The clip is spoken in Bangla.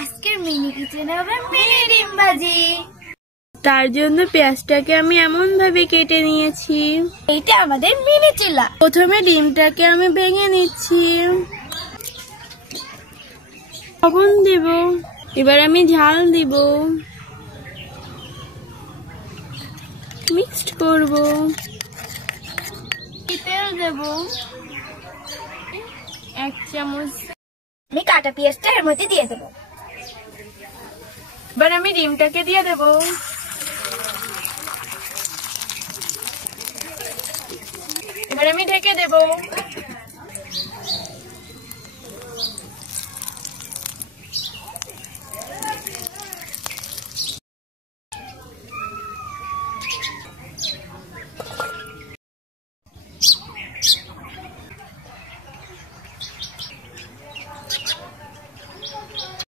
আজকের মিনি কিচেনে হবে মিনি ডিম ভাজি। তার জন্য পেঁয়াজটাকে আমি এমন ভাবে কেটে নিয়েছি। এইটা আমাদের মিনি চুলা। প্রথমে ডিমটাকে আমি ভেঙে নিচ্ছি, লবণ দিব, এবার আমি ঝাল দিব, মিক্সড করব, তেল দেব 1 চামচ। আমি কাটা পেঁয়াজটা এর মধ্যে দিয়ে দেবো। এবার আমি ডিমটাকে দিয়ে দেব। এবার আমি ঢেকে দেব।